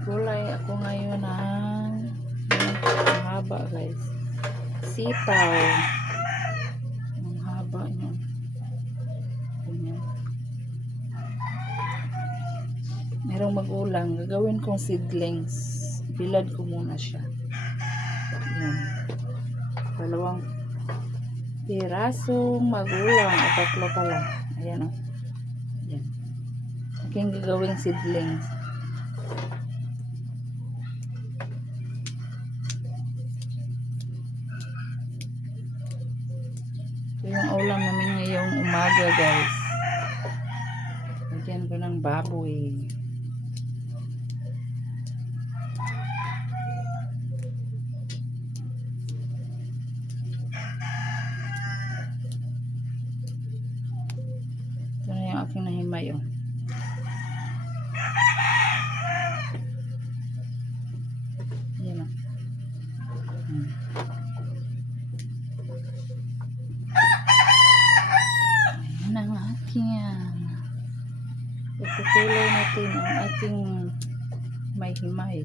Gulay ako ngayon ng haba guys. Sitaw. Ang haba niya. Ganyan. Merong magulang. Gagawin kong seedlings. Bilad ko muna siya. Yan. Dalawang pirasong magulang. O tatlo pala. Ayan o. Yan. Aking gagawing seedlings. Umaga guys. Lagyan ko ng baboy. Ito na yung aking nahimay oh. Ayan oh. Hmm. Ayan ang aking yan. Itutuloy natin ang ating may himay.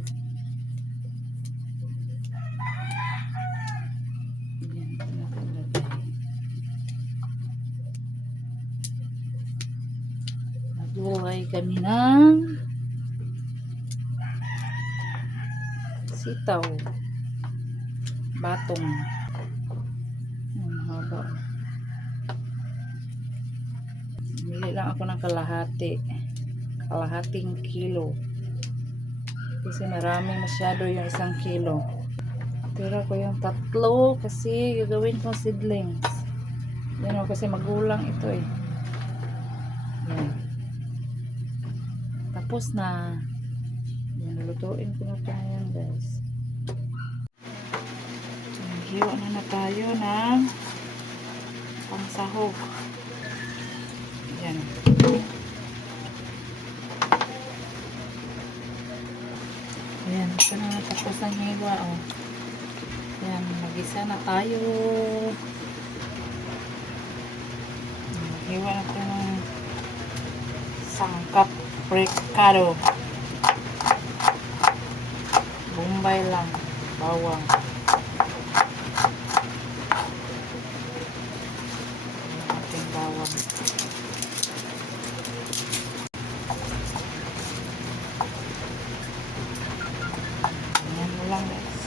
Nagbuhay kami ng sitaw. Batong. Ang haba. Bili lang ako ng kalahati. Kalahating kilo. Kasi marami masyado yung isang kilo. Tira ko yung tatlo kasi gagawin kong seedlings. Yan o, kasi magulang ito eh. Yan. Tapos na. Yan, lutuin ko na ngayon guys. Hiwa na na tayo ng pangsahog. Yan. Ayan, ito na tapos ang hiwa, oh. Ayan, mag-isa na tayo. Hiwa na ito ng sangkap precado. Bombay lang. Bawang. Ayan, ating bawang. Ayan mo lang guys.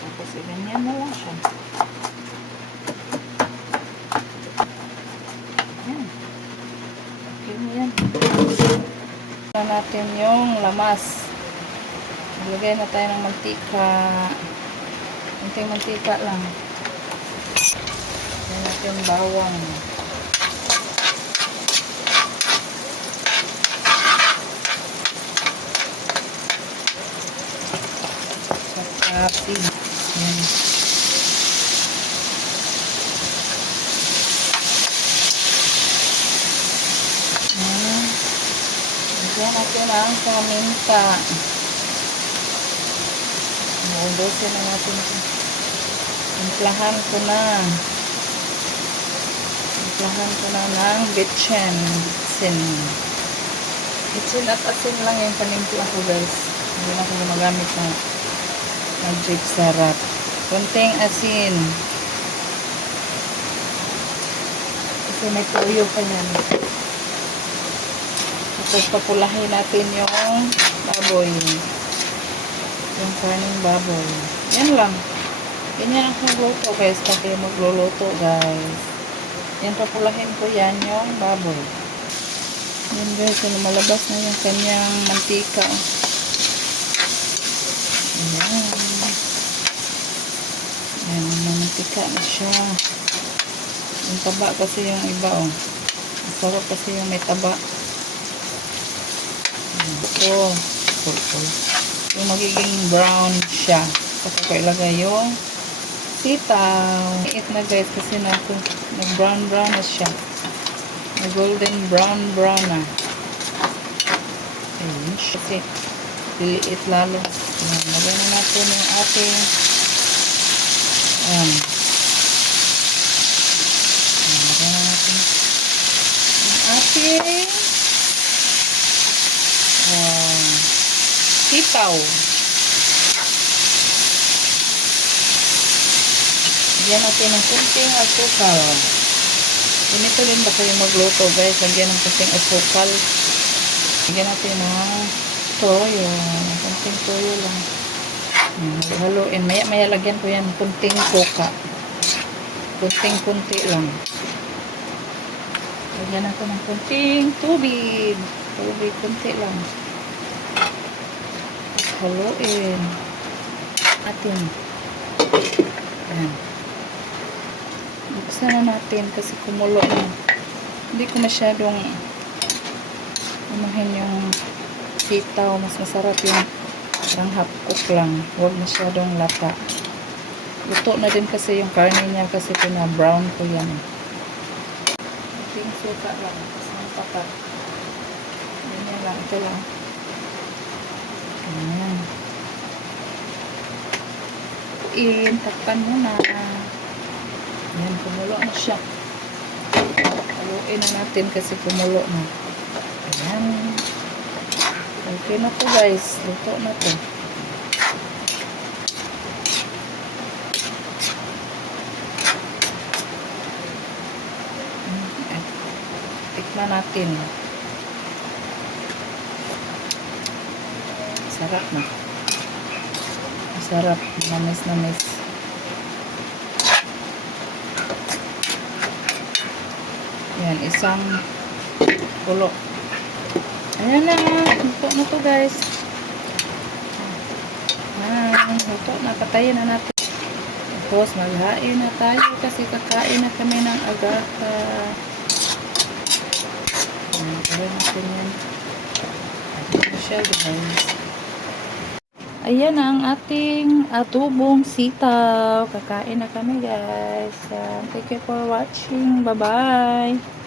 Tapos ganyan na lang siya. Ayan. Okay mo yan. Na natin yung lamas. Ilagay na tayo ng mantika. Kunting mantika lang. Ilagay natin bawang. Kapi. Yan. Yan. Lagyan natin ang paminta. Naubusin na natin ito. Timplahan ko na. Timplahan ko na ng bitchen. Bitsin. Bitsin at asin lang yung panimpla ko guys. Hindi na ako gumagamit ng magic sarap. Kunting asin. Kasi may tuyo pa yan. Tapos papulahin natin yung baboy. Yung karning baboy. Yan lang. Ganyan ang magluto guys. Kayo magluluto guys. Yan papulahin ko yan yung baboy. Yan guys. Yung lumalabas na yung kanyang mantika. Ayan. Ayan. Mantika na siya. Yung taba kasi yung iba oh. Masarap kasi yung may taba. Ito. Purple. Yung magiging brown siya. Saka ko ilagay yung sitaw. Iit na guys kasi na nag-brown brown na siya. Nag-golden brown brown na. Siya. Kasi liliit lalo. Ayan. Lagyan na natin yung ating ayan. Ayan. Lagyan na natin ating uh, sitaw. Lagyan natin ng kunting asukal. Ganito din ba kayo magluto guys? Lagyan ng kunting asukal. Lagyan natin ng toyo. Kunting toyo lang. Yan, haluin. Maya maya lagyan ko yan ng kunting suka. Kunting-kunti lang. Lagyan ako ng kunting tubig. Tubig, kunti lang. Haluin. Atin. Ayan. Buksan na natin kasi kumulo na. Hindi ko masyadong unahin yung sitaw. Mas masarap yung parang cook lang. Huwag masyadong lata. Luto na din kasi yung karne niya kasi pina-brown ko yan. Kunting suka lang. Tapos ng pakat. Ganyan lang. Ito lang. Ganyan. In, takpan muna. Ayan, kumulo na siya. Haluin na natin kasi kumulo na. Ayan. Okay na to guys. Luto na to. Tikman natin. Sarap na. Sarap. Namis namis. Yan, isang pulo. Ayan na. Luto na to guys. Ayan. Luto na. Patayin na natin. Tapos maghain na tayo kasi kakain na kami ng agata. Ayan. Gawin natin yan. Ayan siya guys. Ayan ang ating atubong sitaw. Kakain na kami guys. Thank you for watching. Bye-bye.